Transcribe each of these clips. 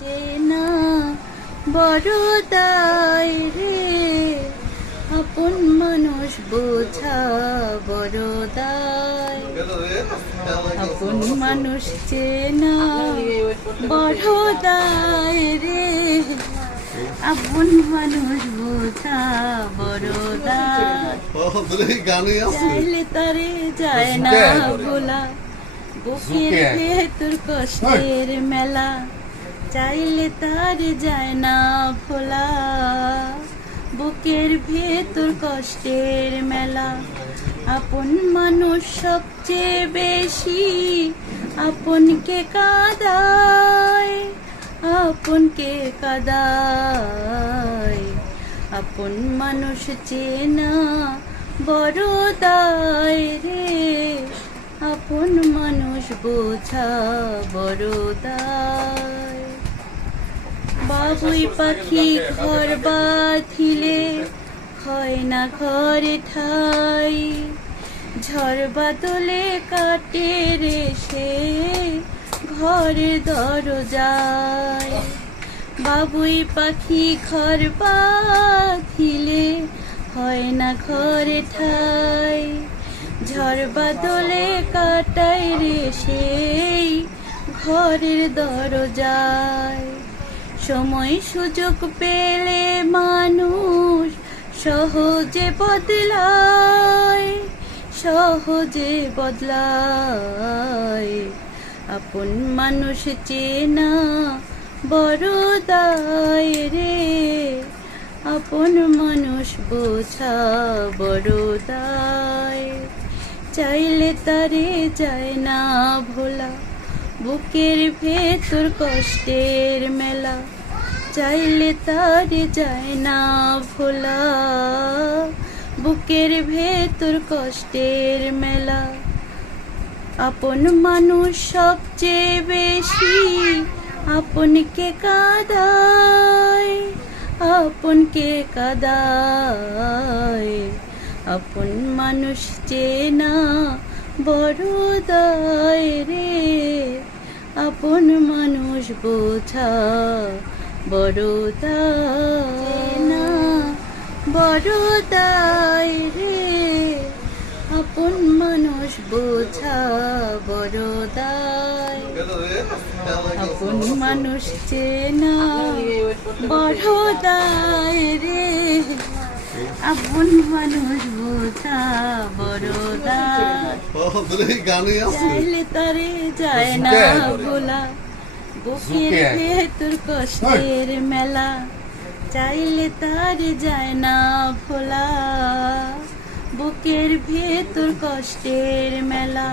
চেনা বড়দাই রে। আপন মানুষ বোঝা বড়দাই আপন মানুষ চেনা বড়দাই রে। আপন মানুষ বোঝা গানে চাইলে তারে যায় না ভোলা। বুকের। ভেতর কষ্টের মেলা। চাইলে তার যায় না ভোলা বুকের ভেতর কষ্টের মেলা। আপন মানুষ সবচেয়ে বেশি আপনকে কাদায় আপনকে কাদায়। আপন মানুষ চেনা বড় দায় রে। আপন মানুষ বোঝা বড় দায়। বাবুই পাখি ঘর বাঁধিলে হয় না ঘরে ঠাই। ঝড় বাদলে কাটে রে সে ঘরে দরজায়। বাবুই পাখি ঘর বাঁধিলে হয় না ঘরে ঠাই। ঝড় বাদলে কাটাই রে সেই ঘরের দরজায়। সময় সুযোগ পেলে মানুষ সহজে বদলায় সহজে বদলায়। আপন মানুষ চেনা বড় দায় রে, আপন মানুষ বোঝা বড় দায়। চাইলে তারে যায় না ভোলা বুকের ভেতর কষ্টের মেলা, চাইলে তারে যায় না ভোলা। বুকের ভেতর কষ্টের মেলা, আপন মানুষ সবচেয়ে বেশি, আপনকে কাদায় আপনকে কাদায়। আপন মানুষ চেনা বড় রে, আপন মানুষ বোঝা বড় না। রে, আপন মানুষ বোঝা বড় দায়। আপন মানুষ চেনা বড় দায় রে। আপন মানুষ বোঝা বড় দায় গানে আছে চাইলে তারে যায় না। ভোলা বুকের জুকে। ভেতর কষ্টের মেলা চাইলে তারে যায় না ভোলা বুকের ভেতর কষ্টের মেলা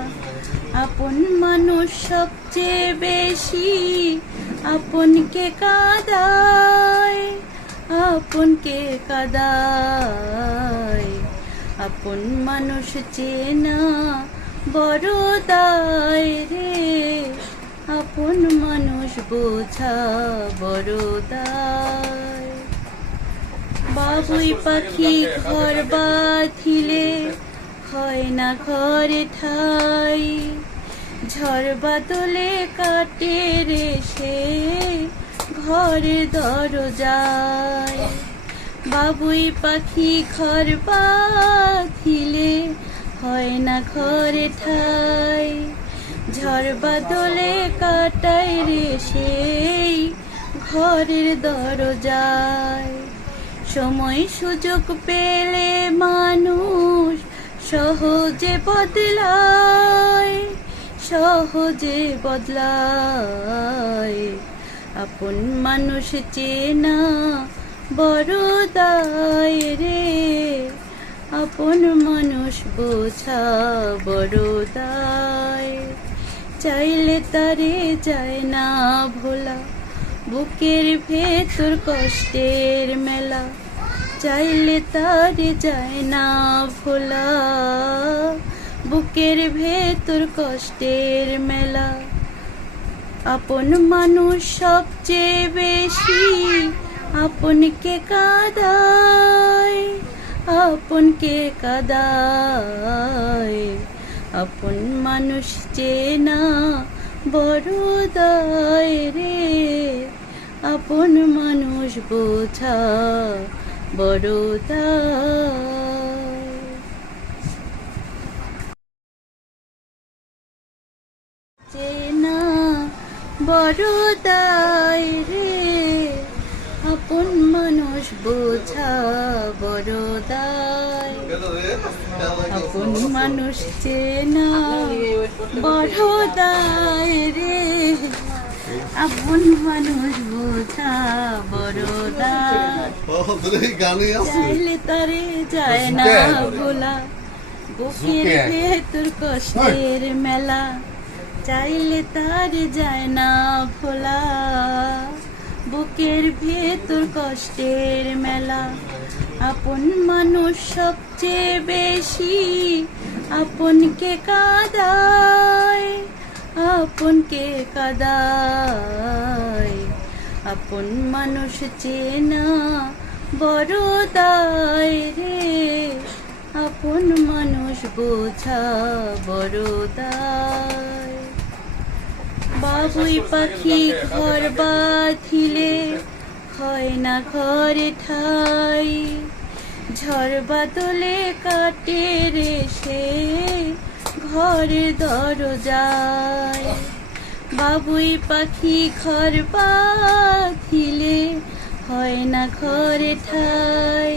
আপন মানুষ সবচেয়ে বেশি আপনকে কাদায় আপনকে কাদায়? আপন মানুষ চেনা বড় দায় রে। আপন মানুষ বোঝা বড় দায়। বাবুই পাখি ঘর বাঁধিলে হয় না ঘরে ঠাই। ঝড় বাদলে কাটে রে সে ঘরে দরজায়। বাবুই পাখি ঘর বাঁধিলে হয় না ঘরে ঠাই ঝড় বাদলে কাটাই রে সেই ঘরের দরজায়। সময় সুযোগ পেলে মানুষ সহজে বদলায় সহজে বদলায়। আপন মানুষ চেনা, বড় রে। আপন মানুষ বোঝা বড় দায়। চাইলে তারে যায় না ভোলা, বুকের ভেতর কষ্টের মেলা। চাইলে তারে যায় না ভোলা, বুকের ভেতর কষ্টের মেলা। আপন মানুষ সবচেয়ে বেশি আপনকে কাদায় আপনকে কাদায়। আপন মানুষ চেনা বড় দায় রে, আপন মানুষ বোঝা বড়দা চেনা বড়দাই রে। আপন মানুষ বোঝা বড়দাই কেন আপন মানুষ চেনা বড়দাই রে। আপন মানুষ বোঝা আছে চাইলে তারে যায় না ভোলা। বুকের। ভেতর কষ্টের মেলা। চাইলে তার যায় না ভোলা। বুকের ভেতর কষ্টের মেলা। আপন মানুষ সবচেয়ে বেশি আপনকে কাদায় আপনকে কাদায়। আপন মানুষ চেনা বড় দায় রে। আপন মানুষ বোঝা বড় দায়। বাবুই পাখি ঘর বাঁধিলে, হয় না ঘরে ঠাই। ঝড় বাদলে কাটে রে সে ঘরে দরজায়। বাবুই পাখি ঘর বাঁধিলে, হয় না ঘরে ঠাই।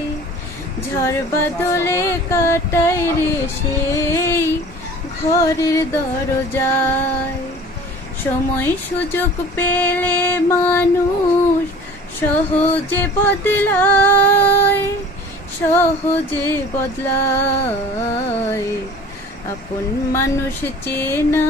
ঝড় বাদলে কাটাই রে সেই ঘরের দরজায়। সময় সুযোগ পেলে মানুষ সহজে বদলায় সহজে বদলায়। আপন মানুষ চেনা